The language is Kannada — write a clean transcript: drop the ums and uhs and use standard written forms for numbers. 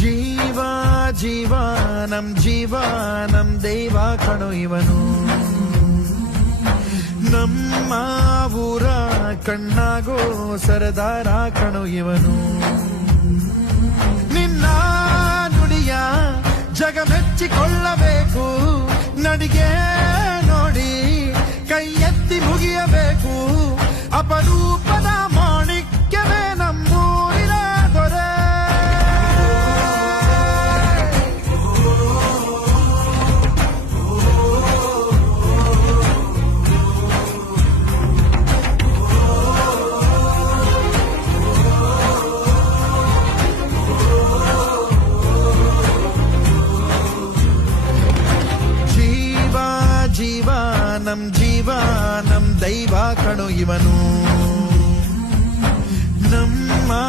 ಜೀವ ಜೀವ ನಮ್ ದೈವ ಕಣೋ ಇವನು. ನಮ್ಮ ಊರ ಕಣ್ಣಾಗೋ ಸರದಾರ ಕಣೋ ಇವನು. ನಿನ್ನ ನುಡಿಯ ಜಗ ಮೆಚ್ಚಿಕೊಳ್ಳಬೇಕು, ನಡಿಗೆ ನೋಡಿ ಕೈ ಎತ್ತಿ ಮುಗಿಯಬೇಕು. ಅಪರೂಪದ ಮಾಣಿಕ್ಯವೇ ನಮ್ಮೂರಿನ ದೊರೆ. ಜೀವ ನಮ್ ದೈವ ಕಣೋ ಇವನು.